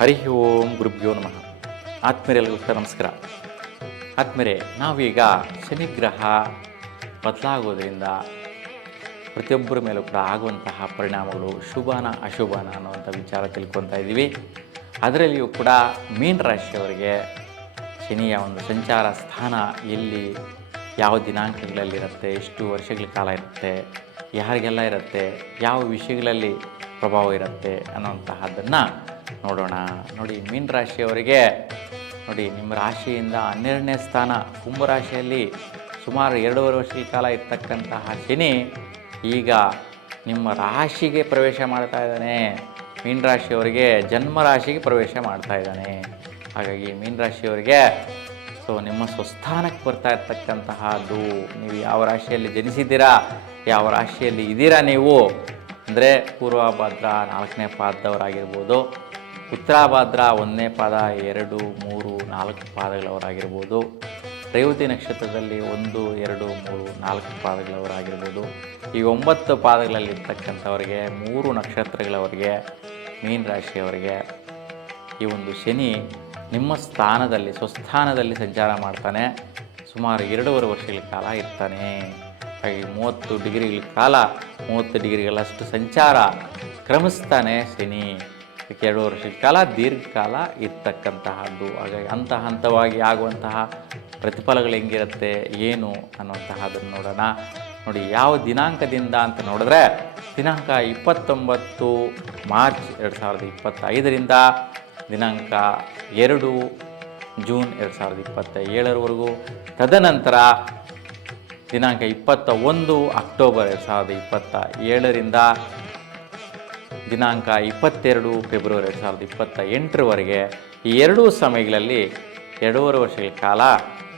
ಹರಿ ಓಂ ಗುರುಭ್ಯೋ ನಮಃ. ಆತ್ಮೀಯರೆಲ್ಲರಿಗೂ ಕೂಡ ನಮಸ್ಕಾರ. ಆತ್ಮೀಯರೇ, ನಾವೀಗ ಶನಿಗ್ರಹ ಬದಲಾಗೋದ್ರಿಂದ ಪ್ರತಿಯೊಬ್ಬರ ಮೇಲೂ ಕೂಡ ಆಗುವಂತಹ ಪರಿಣಾಮಗಳು ಶುಭನ ಅಶುಭನ ಅನ್ನುವಂಥ ವಿಚಾರ ತಿಳ್ಕೊತಾ ಇದ್ದೀವಿ. ಅದರಲ್ಲಿಯೂ ಕೂಡ ಮೀನ ರಾಶಿಯವರಿಗೆ ಶನಿಯ ಒಂದು ಸಂಚಾರ ಸ್ಥಾನ ಎಲ್ಲಿ, ಯಾವ ದಿನಾಂಕಗಳಲ್ಲಿರುತ್ತೆ, ಎಷ್ಟು ವರ್ಷಗಳ ಕಾಲ ಇರುತ್ತೆ, ಯಾರಿಗೆಲ್ಲ ಇರುತ್ತೆ, ಯಾವ ವಿಷಯಗಳಲ್ಲಿ ಪ್ರಭಾವ ಇರುತ್ತೆ ಅನ್ನೋಂತಹದ್ದನ್ನು ನೋಡೋಣ. ನೋಡಿ, ಮೀನ ರಾಶಿಯವರಿಗೆ ನೋಡಿ, ನಿಮ್ಮ ರಾಶಿಯಿಂದ 12ನೇ ಸ್ಥಾನ ಕುಂಭರಾಶಿಯಲ್ಲಿ ಸುಮಾರು 2.5 ವರ್ಷಗಳ ಕಾಲ ಇರ್ತಕ್ಕಂತಹ ಶನಿ ಈಗ ನಿಮ್ಮ ರಾಶಿಗೆ ಪ್ರವೇಶ ಮಾಡ್ತಾ ಇದ್ದಾನೆ. ಮೀನ ರಾಶಿಯವರಿಗೆ ಜನ್ಮ ರಾಶಿಗೆ ಪ್ರವೇಶ ಮಾಡ್ತಾ ಇದ್ದಾನೆ. ಹಾಗಾಗಿ ಮೀನ ರಾಶಿಯವರಿಗೆ ನಿಮ್ಮ ಸ್ವಸ್ಥಾನಕ್ಕೆ ಬರ್ತಾ ಇರ್ತಕ್ಕಂತಹದ್ದು, ನೀವು ಯಾವ ರಾಶಿಯಲ್ಲಿ ಜನಿಸಿದ್ದೀರಾ, ಯಾವ ರಾಶಿಯಲ್ಲಿ ಇದ್ದೀರಾ ನೀವು ಅಂದರೆ ಪೂರ್ವಭಾದ್ರ 4ನೇ ಪಾದದವರಾಗಿರ್ಬೋದು, ಉತ್ತರಾಭಾದ್ರ 1ನೇ ಪಾದ 2, 3, 4 ಪಾದಗಳವರಾಗಿರ್ಬೋದು, ರೇವತಿ ನಕ್ಷತ್ರದಲ್ಲಿ 1, 2, 3, 4 ಪಾದಗಳವರಾಗಿರ್ಬೋದು, ಈ 9 ಪಾದಗಳಲ್ಲಿರ್ತಕ್ಕಂಥವ್ರಿಗೆ 3 ನಕ್ಷತ್ರಗಳವರಿಗೆ ಮೀನ ರಾಶಿಯವರಿಗೆ ಈ ಒಂದು ಶನಿ ನಿಮ್ಮ ಸ್ಥಾನದಲ್ಲಿ ಸ್ವಸ್ಥಾನದಲ್ಲಿ ಸಂಚಾರ ಮಾಡ್ತಾನೆ. ಸುಮಾರು 2.5 ವರ್ಷಗಳ ಕಾಲ ಇರ್ತಾನೆ. ಹಾಗೆ 30 ಡಿಗ್ರಿಗಳ ಕಾಲ 30 ಡಿಗ್ರಿಗಳಷ್ಟು ಸಂಚಾರ ಕ್ರಮಿಸ್ತಾನೆ ಶನಿ. 2 ವರ್ಷಗಳ ಕಾಲ ದೀರ್ಘಕಾಲ ಇರ್ತಕ್ಕಂತಹದ್ದು. ಹಾಗಾಗಿ ಹಂತವಾಗಿ ಆಗುವಂತಹ ಪ್ರತಿಫಲಗಳು ಹೆಂಗಿರುತ್ತೆ ಏನು ಅನ್ನುವಂತಹದನ್ನು ನೋಡೋಣ. ನೋಡಿ, ಯಾವ ದಿನಾಂಕದಿಂದ ಅಂತ ನೋಡಿದ್ರೆ ದಿನಾಂಕ 29 ಮಾರ್ಚ್ 2025ರಿಂದ ದಿನಾಂಕ 2 ಜೂನ್ 2027ರವರೆಗೂ, ತದನಂತರ ದಿನಾಂಕ 21 ಅಕ್ಟೋಬರ್ 2027ರಿಂದ ದಿನಾಂಕ 22 ಫೆಬ್ರವರಿ 2028ರವರೆಗೆ ಈ ಎರಡೂ ಸಮಯಗಳಲ್ಲಿ 2.5 ವರ್ಷಗಳ ಕಾಲ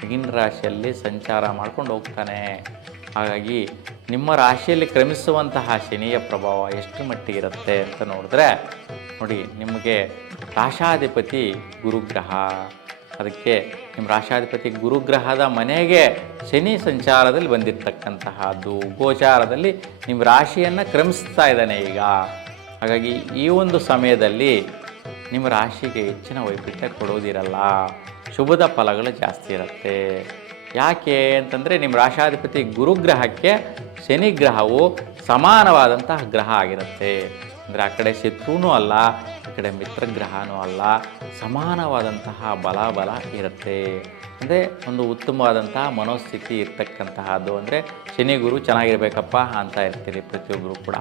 ಮೀನ ರಾಶಿಯಲ್ಲಿ ಸಂಚಾರ ಮಾಡ್ಕೊಂಡು ಹೋಗ್ತಾನೆ. ಹಾಗಾಗಿ ನಿಮ್ಮ ರಾಶಿಯಲ್ಲಿ ಕ್ರಮಿಸುವಂತಹ ಶನಿಯ ಪ್ರಭಾವ ಎಷ್ಟು ಮಟ್ಟಿಗಿರುತ್ತೆ ಅಂತ ನೋಡಿದ್ರೆ ನೋಡಿ, ನಿಮಗೆ ರಾಶಾಧಿಪತಿ ಗುರುಗ್ರಹ. ಅದಕ್ಕೆ ನಿಮ್ಮ ರಾಶಾಧಿಪತಿ ಗುರುಗ್ರಹದ ಮನೆಗೆ ಶನಿ ಸಂಚಾರದಲ್ಲಿ ಬಂದಿರತಕ್ಕಂತಹದ್ದು, ಗೋಚಾರದಲ್ಲಿ ನಿಮ್ಮ ರಾಶಿಯನ್ನು ಕ್ರಮಿಸ್ತಾ ಇದ್ದಾನೆ ಈಗ. ಹಾಗಾಗಿ ಈ ಒಂದು ಸಮಯದಲ್ಲಿ ನಿಮ್ಮ ರಾಶಿಗೆ ಹೆಚ್ಚಿನ ವೈಪರೀತ್ಯ ಕೊಡೋದಿರಲ್ಲ, ಶುಭದ ಫಲಗಳು ಜಾಸ್ತಿ ಇರುತ್ತೆ. ಯಾಕೆ ಅಂತಂದರೆ ನಿಮ್ಮ ರಾಶಾಧಿಪತಿ ಗುರುಗ್ರಹಕ್ಕೆ ಶನಿ ಗ್ರಹವು ಸಮಾನವಾದಂತಹ ಗ್ರಹ ಆಗಿರುತ್ತೆ. ಅಂದರೆ ಆ ಕಡೆ ಶತ್ರುನೂ ಅಲ್ಲ, ಈ ಕಡೆ ಮಿತ್ರಗ್ರಹನೂ ಅಲ್ಲ, ಸಮಾನವಾದಂತಹ ಬಲ ಇರುತ್ತೆ. ಅಂದರೆ ಒಂದು ಉತ್ತಮವಾದಂತಹ ಮನೋಸ್ಥಿತಿ ಇರ್ತಕ್ಕಂತಹದ್ದು. ಅಂದರೆ ಶನಿ ಗುರು ಚೆನ್ನಾಗಿರ್ಬೇಕಪ್ಪ ಅಂತ ಇರ್ತೀರಿ ಪ್ರತಿಯೊಬ್ಬರು ಕೂಡ.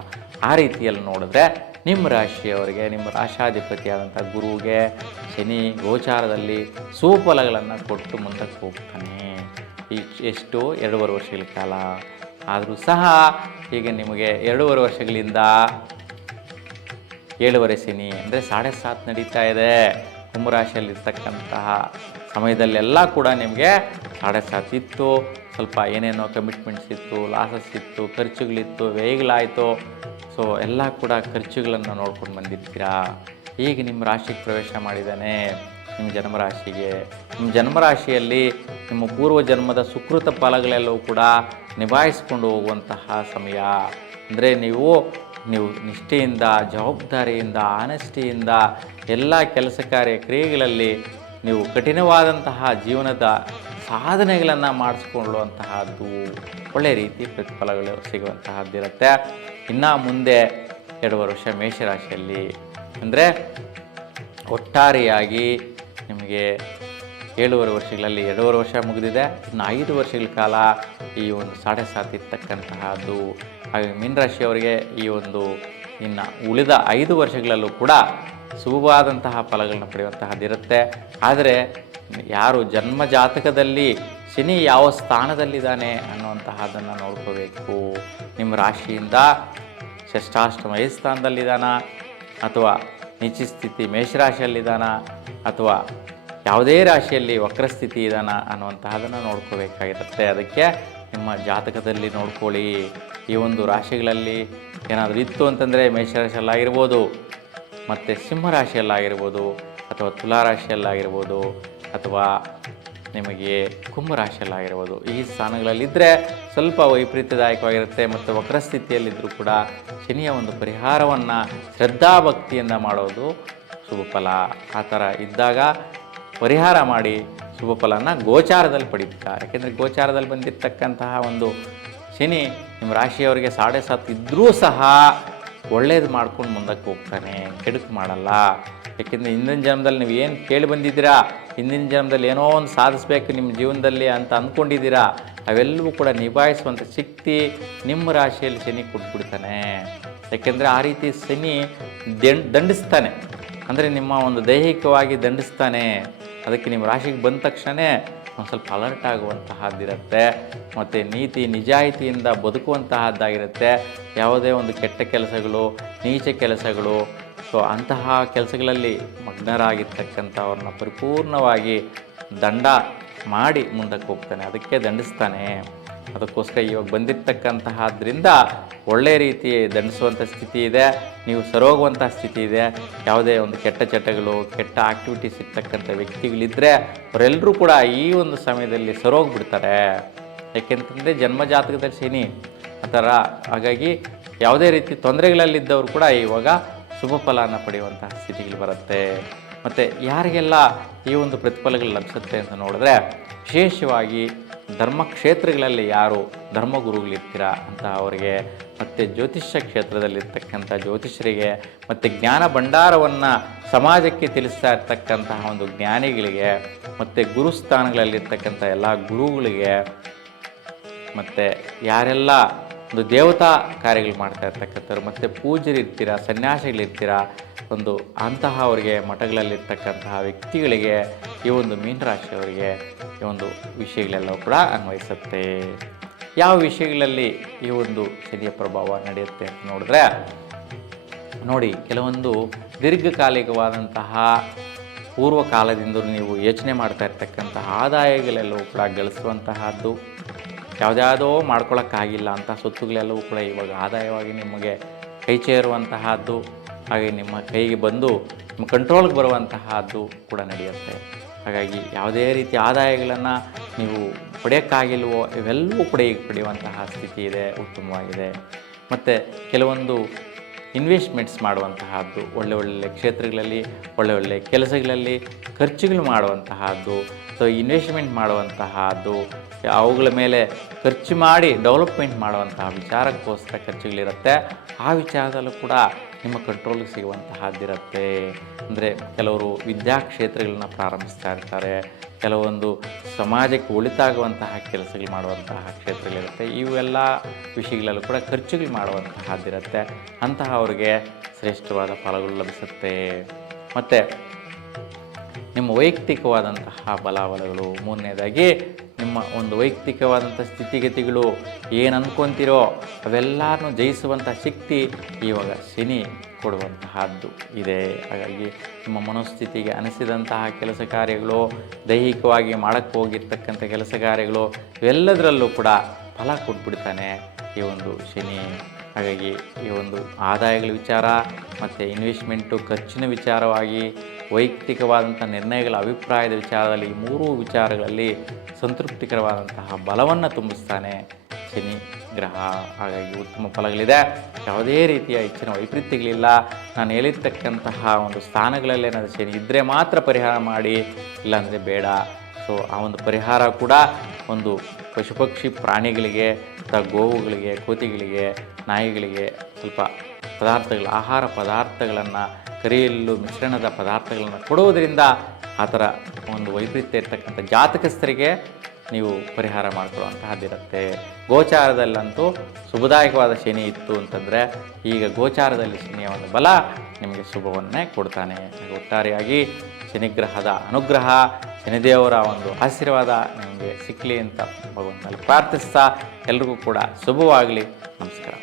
ಆ ರೀತಿಯಲ್ಲಿ ನೋಡಿದ್ರೆ ನಿಮ್ಮ ರಾಶಿಯವರಿಗೆ ನಿಮ್ಮ ರಾಶಾಧಿಪತಿಯಾದಂಥ ಗುರುವಿಗೆ ಶನಿ ಗೋಚಾರದಲ್ಲಿ ಸುಫಲಗಳನ್ನು ಕೊಟ್ಟು ಮುಂದಕ್ಕೆ ಹೋಗ್ತಾನೆ. ಎಷ್ಟು 2.5 ವರ್ಷಗಳ ಕಾಲ ಆದರೂ ಸಹ ಈಗ ನಿಮಗೆ 2.5 ವರ್ಷಗಳಿಂದ 7ನೇ ಶನಿ ಅಂದರೆ 7.5 ನಡೀತಾ ಇದೆ. ಕುಂಭರಾಶಿಯಲ್ಲಿರ್ತಕ್ಕಂತಹ ಸಮಯದಲ್ಲೆಲ್ಲ ಕೂಡ ನಿಮಗೆ 7.5 ಇತ್ತು. ಸ್ವಲ್ಪ ಏನೇನೋ ಕಮಿಟ್ಮೆಂಟ್ಸ್ ಇತ್ತು, ಲಾಸಸ್ ಇತ್ತು, ಖರ್ಚುಗಳಿತ್ತು, ವ್ಯಯಗಳಾಯಿತು. ಎಲ್ಲ ಕೂಡ ಖರ್ಚುಗಳನ್ನು ನೋಡ್ಕೊಂಡು ಬಂದಿರ್ತೀರಾ. ಈಗ ನಿಮ್ಮ ರಾಶಿಗೆ ಪ್ರವೇಶ ಮಾಡಿದ್ದಾನೆ, ನಿಮ್ಮ ಜನ್ಮರಾಶಿಗೆ. ನಿಮ್ಮ ಜನ್ಮರಾಶಿಯಲ್ಲಿ ನಿಮ್ಮ ಪೂರ್ವ ಜನ್ಮದ ಸುಕೃತ ಫಲಗಳೆಲ್ಲವೂ ಕೂಡ ನಿಭಾಯಿಸ್ಕೊಂಡು ಹೋಗುವಂತಹ ಸಮಯ. ಅಂದರೆ ನೀವು ನಿಷ್ಠೆಯಿಂದ, ಜವಾಬ್ದಾರಿಯಿಂದ, ಆನೆಸ್ಟಿಯಿಂದ ಎಲ್ಲ ಕೆಲಸ ಕಾರ್ಯ ಕ್ರಿಯೆಗಳಲ್ಲಿ ನೀವು ಕಠಿಣವಾದಂತಹ ಜೀವನದ ಸಾಧನೆಗಳನ್ನು ಮಾಡಿಸ್ಕೊಳ್ಳುವಂತಹದ್ದು, ಒಳ್ಳೆಯ ರೀತಿ ಪ್ರತಿಫಲಗಳು ಸಿಗುವಂತಹದ್ದಿರುತ್ತೆ. ಇನ್ನು ಮುಂದೆ 2.5 ವರ್ಷ ಮೇಷರಾಶಿಯಲ್ಲಿ ಅಂದರೆ ಒಟ್ಟಾರೆಯಾಗಿ ನಿಮಗೆ 7.5 ವರ್ಷಗಳಲ್ಲಿ 2.5 ವರ್ಷ ಮುಗಿದಿದೆ. ಇನ್ನು 5 ವರ್ಷಗಳ ಕಾಲ ಈ ಒಂದು 7.5 ಇರ್ತಕ್ಕಂತಹದ್ದು. ಹಾಗೆ ಮೀನರಾಶಿಯವರಿಗೆ ಈ ಒಂದು ಇನ್ನು ಉಳಿದ 5 ವರ್ಷಗಳಲ್ಲೂ ಕೂಡ ಶುಭವಾದಂತಹ ಫಲಗಳನ್ನ ಪಡೆಯುವಂತಹದ್ದಿರುತ್ತೆ. ಆದರೆ ಯಾರು ಜನ್ಮ ಜಾತಕದಲ್ಲಿ ಶನಿ ಯಾವ ಸ್ಥಾನದಲ್ಲಿದ್ದಾನೆ ಅನ್ನುವಂತಹದ್ದನ್ನು ನೋಡ್ಕೋಬೇಕು. ನಿಮ್ಮ ರಾಶಿಯಿಂದ ಷಷ್ಠಾಷ್ಟಮ ಸ್ಥಾನದಲ್ಲಿದ್ದಾನ, ಅಥವಾ ನೀಚ ಸ್ಥಿತಿ ಮೇಷರಾಶಿಯಲ್ಲಿದ್ದಾನ, ಅಥವಾ ಯಾವುದೇ ರಾಶಿಯಲ್ಲಿ ವಕ್ರಸ್ಥಿತಿ ಇದ್ದಾನ ಅನ್ನುವಂತಹದನ್ನು ನೋಡ್ಕೋಬೇಕಾಗಿರುತ್ತೆ. ಅದಕ್ಕೆ ನಿಮ್ಮ ಜಾತಕದಲ್ಲಿ ನೋಡ್ಕೊಳ್ಳಿ. ಈ ಒಂದು ರಾಶಿಗಳಲ್ಲಿ ಏನಾದರೂ ಇತ್ತು ಅಂತಂದರೆ ಮೇಷರಾಶಿಯಲ್ಲಾಗಿರ್ಬೋದು, ಮತ್ತು ಸಿಂಹರಾಶಿಯಲ್ಲಾಗಿರ್ಬೋದು, ಅಥವಾ ತುಲಾರಾಶಿಯಲ್ಲಾಗಿರ್ಬೋದು, ಅಥವಾ ನಿಮಗೆ ಕುಂಭರಾಶಿಯಲ್ಲಾಗಿರ್ಬೋದು. ಈ ಸ್ಥಾನಗಳಲ್ಲಿದ್ದರೆ ಸ್ವಲ್ಪ ವೈಪರೀತ್ಯದಾಯಕವಾಗಿರುತ್ತೆ. ಮತ್ತು ವಕ್ರಸ್ಥಿತಿಯಲ್ಲಿದ್ದರೂ ಕೂಡ ಶನಿಯ ಒಂದು ಪರಿಹಾರವನ್ನು ಶ್ರದ್ಧಾಭಕ್ತಿಯಿಂದ ಮಾಡೋದು ಶುಭ ಫಲ. ಆ ಥರ ಇದ್ದಾಗ ಪರಿಹಾರ ಮಾಡಿ ಶುಭ ಫಲನ ಗೋಚಾರದಲ್ಲಿ ಪಡಿತೀರಾ. ಯಾಕೆಂದರೆ ಗೋಚಾರದಲ್ಲಿ ಬಂದಿರತಕ್ಕಂತಹ ಒಂದು ಶನಿ ನಿಮ್ಮ ರಾಶಿಯವರಿಗೆ 7.5 ಇದ್ದರೂ ಸಹ ಒಳ್ಳೇದು ಮಾಡ್ಕೊಂಡು ಮುಂದಕ್ಕೆ ಹೋಗ್ತಾನೆ, ಕೆಡುಕು ಮಾಡಲ್ಲ. ಯಾಕೆಂದರೆ ಹಿಂದಿನ ಜನ್ಮದಲ್ಲಿ ನೀವು ಏನು ಕೇಳಿ ಬಂದಿದ್ದೀರಾ, ಹಿಂದಿನ ಜನ್ಮದಲ್ಲಿ ಏನೋ ಒಂದು ಸಾಧಿಸಬೇಕು ನಿಮ್ಮ ಜೀವನದಲ್ಲಿ ಅಂತ ಅಂದ್ಕೊಂಡಿದ್ದೀರಾ, ಅವೆಲ್ಲವೂ ಕೂಡ ನಿಭಾಯಿಸುವಂಥ ಶಕ್ತಿ ನಿಮ್ಮ ರಾಶಿಯಲ್ಲಿ ಶನಿ ಕೊಟ್ಬಿಡ್ತಾನೆ. ಯಾಕೆಂದರೆ ಆ ರೀತಿ ಶನಿ ದಂಡಿಸ್ತಾನೆ, ಅಂದರೆ ನಿಮ್ಮ ಒಂದು ದೈಹಿಕವಾಗಿ ದಂಡಿಸ್ತಾನೆ. ಅದಕ್ಕೆ ನಿಮ್ಮ ರಾಶಿಗೆ ಬಂದ ತಕ್ಷಣ ಒಂದು ಸ್ವಲ್ಪ ಅಲರ್ಟ್ ಆಗುವಂತಹದ್ದಿರುತ್ತೆ, ಮತ್ತು ನೀತಿ ನಿಜಾಯಿತಿಯಿಂದ ಬದುಕುವಂತಹದ್ದಾಗಿರುತ್ತೆ. ಯಾವುದೇ ಒಂದು ಕೆಟ್ಟ ಕೆಲಸಗಳು, ನೀಚ ಕೆಲಸಗಳು, ಸೊ ಅಂತಹ ಕೆಲಸಗಳಲ್ಲಿ ಮಗ್ನರಾಗಿರ್ತಕ್ಕಂಥವ್ರನ್ನ ಪರಿಪೂರ್ಣವಾಗಿ ದಂಡ ಮಾಡಿ ಮುಂದಕ್ಕೆ ಹೋಗ್ತಾನೆ, ಅದಕ್ಕೆ ದಂಡಿಸ್ತಾನೆ. ಅದಕ್ಕೋಸ್ಕರ ಇವಾಗ ಬಂದಿರತಕ್ಕಂತಹದ್ರಿಂದ ಒಳ್ಳೆಯ ರೀತಿ ದಂಡಿಸುವಂಥ ಸ್ಥಿತಿ ಇದೆ, ನೀವು ಸರೋಗುವಂಥ ಸ್ಥಿತಿ ಇದೆ. ಯಾವುದೇ ಒಂದು ಕೆಟ್ಟ ಚಟಗಳು, ಕೆಟ್ಟ ಆಕ್ಟಿವಿಟೀಸ್ ಇರ್ತಕ್ಕಂಥ ವ್ಯಕ್ತಿಗಳಿದ್ದರೆ ಅವರೆಲ್ಲರೂ ಕೂಡ ಈ ಒಂದು ಸಮಯದಲ್ಲಿ ಸರೋಗ್ಬಿಡ್ತಾರೆ. ಯಾಕೆಂತಂದರೆ ಜನ್ಮಜಾತಕದಲ್ಲಿ ಶನಿ ಆ ಥರ. ಹಾಗಾಗಿ ಯಾವುದೇ ರೀತಿ ತೊಂದರೆಗಳಲ್ಲಿದ್ದವರು ಕೂಡ ಇವಾಗ ಶುಭ ಫಲನ ಪಡೆಯುವಂತಹ ಸ್ಥಿತಿಗಳು ಬರುತ್ತೆ. ಮತ್ತು ಯಾರಿಗೆಲ್ಲ ಈ ಒಂದು ಪ್ರತಿಫಲಗಳು ಲಭಿಸುತ್ತೆ ಅಂತ ನೋಡಿದ್ರೆ, ವಿಶೇಷವಾಗಿ ಧರ್ಮಕ್ಷೇತ್ರಗಳಲ್ಲಿ ಯಾರು ಧರ್ಮಗುರುಗಳಿರ್ತೀರ ಅಂತ ಅವರಿಗೆ, ಮತ್ತು ಜ್ಯೋತಿಷ್ಯ ಕ್ಷೇತ್ರದಲ್ಲಿರ್ತಕ್ಕಂಥ ಜ್ಯೋತಿಷರಿಗೆ, ಮತ್ತು ಜ್ಞಾನ ಭಂಡಾರವನ್ನು ಸಮಾಜಕ್ಕೆ ತಿಳಿಸ್ತಾ ಇರ್ತಕ್ಕಂತಹ ಒಂದು ಜ್ಞಾನಿಗಳಿಗೆ, ಮತ್ತು ಗುರುಸ್ಥಾನಗಳಲ್ಲಿರ್ತಕ್ಕಂಥ ಎಲ್ಲ ಗುರುಗಳಿಗೆ, ಮತ್ತು ಯಾರೆಲ್ಲ ಒಂದು ದೇವತಾ ಕಾರ್ಯಗಳು ಮಾಡ್ತಾ ಇರ್ತಕ್ಕಂಥವ್ರು, ಮತ್ತು ಪೂಜ್ಯರಿರ್ತೀರ, ಸನ್ಯಾಸಿಗಳಿರ್ತೀರ, ಒಂದು ಅಂತಹ ಅವರಿಗೆ ಮಠಗಳಲ್ಲಿರ್ತಕ್ಕಂತಹ ವ್ಯಕ್ತಿಗಳಿಗೆ ಈ ಒಂದು ಮೀನರಾಶಿಯವರಿಗೆ ಈ ಒಂದು ವಿಷಯಗಳೆಲ್ಲವೂ ಕೂಡ ಅನ್ವಯಿಸುತ್ತೆ. ಯಾವ ವಿಷಯಗಳಲ್ಲಿ ಈ ಒಂದು ಶನಿಯ ಪ್ರಭಾವ ನಡೆಯುತ್ತೆ ಅಂತ ನೋಡಿದ್ರೆ, ನೋಡಿ, ಕೆಲವೊಂದು ದೀರ್ಘಕಾಲಿಕವಾದಂತಹ ಪೂರ್ವಕಾಲದಿಂದ ನೀವು ಯೋಚನೆ ಮಾಡ್ತಾ ಇರ್ತಕ್ಕಂತಹ ಆದಾಯಗಳೆಲ್ಲವೂ ಕೂಡ ಗಳಿಸುವಂತಹದ್ದು, ಯಾವುದ್ಯಾವುದೋ ಮಾಡ್ಕೊಳ್ಳೋಕ್ಕಾಗಿಲ್ಲ ಅಂಥ ಸೊತ್ತುಗಳೆಲ್ಲವೂ ಕೂಡ ಇವಾಗ ಆದಾಯವಾಗಿ ನಿಮಗೆ ಕೈ ಸೇರುವಂತಹದ್ದು, ಹಾಗೆ ನಿಮ್ಮ ಕೈಗೆ ಬಂದು ನಿಮ್ಮ ಕಂಟ್ರೋಲ್ಗೆ ಬರುವಂತಹದ್ದು ಕೂಡ ನಡೆಯುತ್ತೆ. ಹಾಗಾಗಿ ಯಾವುದೇ ರೀತಿ ಆದಾಯಗಳನ್ನು ನೀವು ಪಡೆಯೋಕ್ಕಾಗಿಲ್ವೋ ಇವೆಲ್ಲವೂ ಕೂಡ ಈಗ ಪಡೆಯುವಂತಹ ಸ್ಥಿತಿ ಇದೆ, ಉತ್ತಮವಾಗಿದೆ. ಮತ್ತು ಕೆಲವೊಂದು ಇನ್ವೆಸ್ಟ್ಮೆಂಟ್ಸ್ ಮಾಡುವಂತಹದ್ದು, ಒಳ್ಳೆ ಕ್ಷೇತ್ರಗಳಲ್ಲಿ, ಒಳ್ಳೆ ಕೆಲಸಗಳಲ್ಲಿ ಖರ್ಚುಗಳು ಮಾಡುವಂತಹದ್ದು, ಸೊ ಇನ್ವೆಸ್ಟ್ಮೆಂಟ್ ಮಾಡುವಂತಹದ್ದು, ಅವುಗಳ ಮೇಲೆ ಖರ್ಚು ಮಾಡಿ ಡೆವಲಪ್ಮೆಂಟ್ ಮಾಡುವಂತಹ ವಿಚಾರಕ್ಕೋಸ್ಕರ ಖರ್ಚುಗಳಿರುತ್ತೆ. ಆ ವಿಚಾರದಲ್ಲೂ ಕೂಡ ನಿಮ್ಮ ಕಂಟ್ರೋಲ್ಗೆ ಸಿಗುವಂತಹದ್ದಿರುತ್ತೆ. ಅಂದರೆ ಕೆಲವರು ವಿದ್ಯಾಕ್ಷೇತ್ರಗಳನ್ನ ಪ್ರಾರಂಭಿಸ್ತಾ ಇರ್ತಾರೆ, ಕೆಲವೊಂದು ಸಮಾಜಕ್ಕೆ ಒಳಿತಾಗುವಂತಹ ಕೆಲಸಗಳು ಮಾಡುವಂತಹ ಕ್ಷೇತ್ರಗಳಿರುತ್ತೆ. ಇವೆಲ್ಲ ವಿಷಯಗಳಲ್ಲೂ ಕೂಡ ಖರ್ಚುಗಳು ಮಾಡುವಂತಹದ್ದಿರುತ್ತೆ. ಅಂತಹ ಅವರಿಗೆ ಶ್ರೇಷ್ಠವಾದ ಫಲಗಳು ಲಭಿಸುತ್ತೆ. ಮತ್ತು ನಿಮ್ಮ ವೈಯಕ್ತಿಕವಾದಂತಹ ಬಲಾಬಲಗಳು, ಮೂರನೇದಾಗಿ ನಿಮ್ಮ ಒಂದು ವೈಯಕ್ತಿಕವಾದಂಥ ಸ್ಥಿತಿಗತಿಗಳು, ಏನು ಅಂದ್ಕೊತೀರೋ ಅವೆಲ್ಲರನ್ನೂ ಜಯಿಸುವಂಥ ಶಕ್ತಿ ಇವಾಗ ಶನಿ ಕೊಡುವಂತಹದ್ದು ಇದೆ. ಹಾಗಾಗಿ ನಿಮ್ಮ ಮನೋಸ್ಥಿತಿಗೆ ಅನಿಸಿದಂತಹ ಕೆಲಸ ಕಾರ್ಯಗಳು, ದೈಹಿಕವಾಗಿ ಮಾಡೋಕ್ಕೆ ಹೋಗಿರ್ತಕ್ಕಂಥ ಕೆಲಸ ಕಾರ್ಯಗಳು, ಇವೆಲ್ಲದರಲ್ಲೂ ಕೂಡ ಫಲ ಕೊಟ್ಬಿಡ್ತಾನೆ ಈ ಒಂದು ಶನಿ. ಹಾಗಾಗಿ ಈ ಒಂದು ಆದಾಯಗಳ ವಿಚಾರ ಮತ್ತು ಇನ್ವೆಸ್ಟ್ಮೆಂಟು, ಖರ್ಚಿನ ವಿಚಾರವಾಗಿ, ವೈಯಕ್ತಿಕವಾದಂಥ ನಿರ್ಣಯಗಳ ಅಭಿಪ್ರಾಯದ ವಿಚಾರದಲ್ಲಿ, ಈ ಮೂರೂ ವಿಚಾರಗಳಲ್ಲಿ ಸಂತೃಪ್ತಿಕರವಾದಂತಹ ಬಲವನ್ನು ತುಂಬಿಸ್ತಾನೆ ಶನಿ ಗ್ರಹ. ಹಾಗಾಗಿ ಉತ್ತಮ ಫಲಗಳಿದೆ, ಯಾವುದೇ ರೀತಿಯ ಹೆಚ್ಚಿನ ವೈಪರೀತ್ಯಗಳಿಲ್ಲ. ನಾನು ಹೇಳಿರ್ತಕ್ಕಂತಹ ಒಂದು ಸ್ಥಾನಗಳಲ್ಲೇನಾದರೂ ಶನಿ ಇದ್ದರೆ ಮಾತ್ರ ಪರಿಹಾರ ಮಾಡಿ, ಇಲ್ಲಾಂದರೆ ಬೇಡ. ಸೊ ಆ ಒಂದು ಪರಿಹಾರ ಕೂಡ ಒಂದು ಪಶು ಪಕ್ಷಿ ಪ್ರಾಣಿಗಳಿಗೆ, ಗೋವುಗಳಿಗೆ, ಕೋತಿಗಳಿಗೆ, ನಾಯಿಗಳಿಗೆ ಸ್ವಲ್ಪ ಪದಾರ್ಥಗಳು, ಆಹಾರ ಪದಾರ್ಥಗಳನ್ನು, ಕರಿಯಲ್ಲು ಮಿಶ್ರಣದ ಪದಾರ್ಥಗಳನ್ನು ಕೊಡುವುದರಿಂದ ಆ ಥರ ಒಂದು ವೈಪರೀತ್ಯ ಇರ್ತಕ್ಕಂಥ ಜಾತಕಸ್ಥರಿಗೆ ನೀವು ಪರಿಹಾರ ಮಾಡಿಕೊಳ್ಳುವಂತಹದ್ದಿರುತ್ತೆ. ಗೋಚಾರದಲ್ಲಂತೂ ಶುಭದಾಯಕವಾದ ಶನಿ ಇತ್ತು ಅಂತಂದರೆ, ಈಗ ಗೋಚಾರದಲ್ಲಿ ಶನಿಯ ಒಂದು ಬಲ ನಿಮಗೆ ಶುಭವನ್ನೇ ಕೊಡ್ತಾನೆ. ಒಟ್ಟಾರೆಯಾಗಿ ಶನಿಗ್ರಹದ ಅನುಗ್ರಹ, ಶನಿದೇವರ ಒಂದು ಆಶೀರ್ವಾದ ನಿಮಗೆ ಸಿಕ್ಕಲಿ ಅಂತ ಭಗವಂತನಲ್ಲಿ ಪ್ರಾರ್ಥಿಸ್ತಾ, ಎಲ್ರಿಗೂ ಕೂಡ ಶುಭವಾಗಲಿ. ನಮಸ್ಕಾರ.